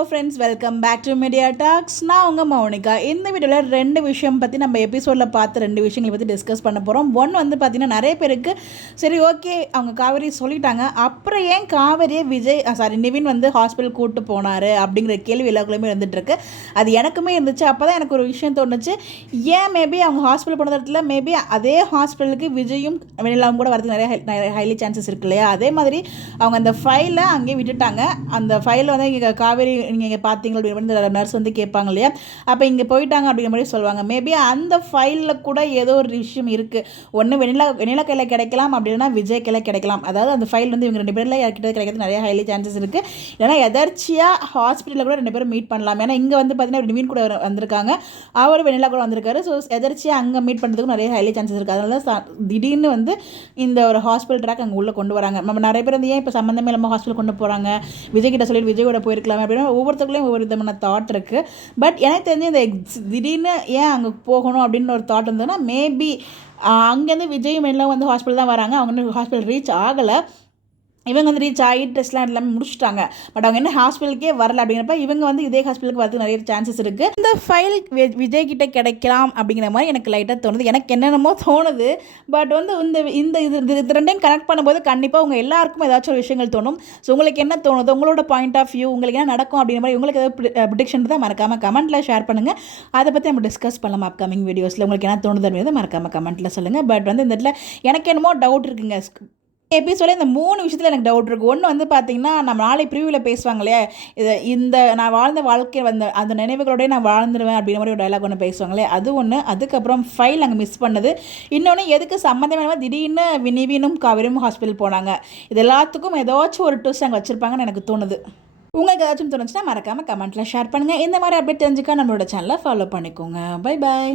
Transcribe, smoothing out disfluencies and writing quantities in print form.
Hello friends, welcome back to media talks. நான் உங்கள் மௌனிகா. இந்த வீடியோவில் 2 விஷயம் பற்றி நம்ம எபிசோடில் பார்த்து 2 விஷயங்களை பற்றி டிஸ்கஸ் பண்ண போகிறோம். ஒன்று வந்து பார்த்திங்கன்னா, நிறைய பேருக்கு சரி ஓகே அவங்க காவேரி சொல்லிட்டாங்க, அப்புறம் ஏன் காவேரியை நிவின் வந்து ஹாஸ்பிட்டல் கூப்பிட்டு போனார் அப்படிங்கிற கேள்வி எல்லாருக்குள்ளேயுமே இருந்துகிட்ருக்கு. அது எனக்குமே இருந்துச்சு. அப்போ தான் எனக்கு ஒரு விஷயம் தோணுச்சு, ஏன் மேபி அவங்க ஹாஸ்பிட்டல் போன இடத்துல மேபி அதே ஹாஸ்பிட்டலுக்கு விஜயும் வெண்ணிலாவும் கூட வரதுக்கு நிறைய ஹைலி சான்சஸ் இருக்கு இல்லையா? அதே மாதிரி அவங்க அந்த ஃபைலை அங்கேயே விட்டுட்டாங்க. அந்த ஃபைலில் வந்து இங்கே காவேரி நீங்கள் பார்த்தீங்க அப்படின்னு நர்ஸ் வந்து கேட்பாங்க இல்லையா, அப்போ இங்கே போயிட்டாங்க அப்படிங்கிற மாதிரி சொல்லுவாங்க. மேபி அந்த ஃபைலில் கூட ஏதோ ஒரு விஷயம் இருக்குது. ஒன்று வெண்ணிலா கையில் கிடைக்கலாம், அப்படின்னா விஜய் கையில் கிடைக்கலாம். அதாவது அந்த ஃபைல் வந்து இவங்க 2 பேரில் யார்கிட்ட கிடைக்கிறது நிறைய ஹைலி சான்சஸ் இருக்குது. ஏன்னா எதர்ச்சியாக ஹாஸ்பிட்டலில் கூட 2 பேரும் மீட் பண்ணலாம். ஏன்னா இங்கே வந்து பார்த்தீங்கன்னா நிவின் கூட வந்திருக்காங்க, அவர் வெண்ணிலா கூட வந்திருக்காரு. ஸோ எதர்ச்சியாக அங்கே மீட் பண்ணுறதுக்கும் நிறைய ஹைலி சான்சஸ் இருக்குது. அதனால தான் திடீர்னு வந்து இந்த ஒரு ஹாஸ்பிட்டல் ட்ராக் அங்கே உள்ளே கொண்டு வராங்க. நம்ம நிறைய பேர் வந்து ஏன் இப்போ சம்மந்தமே இல்லாமல் ஹாஸ்பிட்டல் கொண்டு போகிறாங்க, விஜய் கிட்ட சொல்லி விஜய் கூட போயிருக்கலாம் அப்படின்னா ஒவ்வொருத்தருக்குள்ளேயும் ஒவ்வொரு விதமான தாட் இருக்குது. பட் எனக்கு தெரிஞ்சு இந்த திடீர்னு ஏன் அங்கே போகணும் அப்படின்னு ஒரு தாட் இருந்ததுன்னா, மேபி அங்கேருந்து விஜயும் எல்லாம் வந்து ஹாஸ்பிட்டல் தான் வராங்க. அவங்க வந்து ஹாஸ்பிட்டல் ரீச் ஆகலை. இவங்க வந்து ரீச் ஆகி டெஸ்ட்லாம் எல்லாமே முடிச்சுட்டாங்க. பட் அவங்க என்ன ஹாஸ்பிட்டலுக்கே வரல அப்படிங்கிறப்ப இவங்க வந்து இதே ஹாஸ்பிட்டலுக்கு வரதுக்கு நிறைய சான்சஸ் இருக்குது. இந்த ஃபைல் விஜய் கிட்ட கிடைக்கலாம் அப்படிங்கிற மாதிரி எனக்கு லைட்டாக தோணுது. எனக்கு என்னென்னமோ தோணுது. பட் வந்து இது ரெண்டையும் கனெக்ட் பண்ணும்போது கண்டிப்பாக உங்கள் எல்லாருக்கும் ஏதாச்சும் ஒரு விஷயங்கள் தோணும். ஸோ உங்களுக்கு என்ன தோணுது, உங்களோட பாயிண்ட் ஆஃப் வியூ, உங்களுக்கு என்ன நடக்கும் அப்படிங்கிற மாதிரி உங்களுக்கு ஏதாவது ப்ரிடிக்ஷன் தான் மறக்காமல் கமெண்ட்டில் ஷேர் பண்ணுங்கள். அதை பற்றி நம்ம டிஸ்கஸ் பண்ணலாம் அப்கமிங் வீடியோஸில். உங்களுக்கு என்ன தோணுது அப்படிங்கிறத மறக்காமல் கமெண்ட்டில் சொல்லுங்கள். பட் வந்து இந்த இடத்துல எனக்கு என்னமோ டவுட் இருக்குங்க. எபிசோட இந்த 3 விஷயத்தில் எனக்கு டவுட் இருக்குது. ஒன்று வந்து பார்த்திங்கன்னா, நம்ம நாளை ப்ரிவியூவில் பேசுவாங்க இல்லையா, இந்த நான் வாழ்ந்த வாழ்க்கை வந்து அந்த நினைவுகளோடய நான் வாழ்ந்துடுவேன் அப்படிங்கிற மாதிரி ஒரு டைலாக் ஒன்று பேசுவாங்களே, அது ஒன்று. அதுக்கப்புறம் ஃபைல் அங்கே மிஸ் பண்ணது. இன்னொன்று, எதுக்கு சம்மந்தமே திடீர்னு நிவினும் காவேரியும் ஹாஸ்பிட்டல் போனாங்க. இது எல்லாத்துக்கும் ஏதாச்சும் ஒரு ட்விஸ்ட் அங்கே வச்சுருப்பாங்கன்னு எனக்கு தோணுது. உங்களுக்கு ஏதாச்சும் தோணுச்சுன்னா மறக்காமல் கமெண்ட்டில் ஷேர் பண்ணுங்கள். இந்த மாதிரி அப்டேட் தெரிஞ்சுக்க நம்மளோட சேனலை ஃபாலோ பண்ணிக்கோங்க. Bye bye.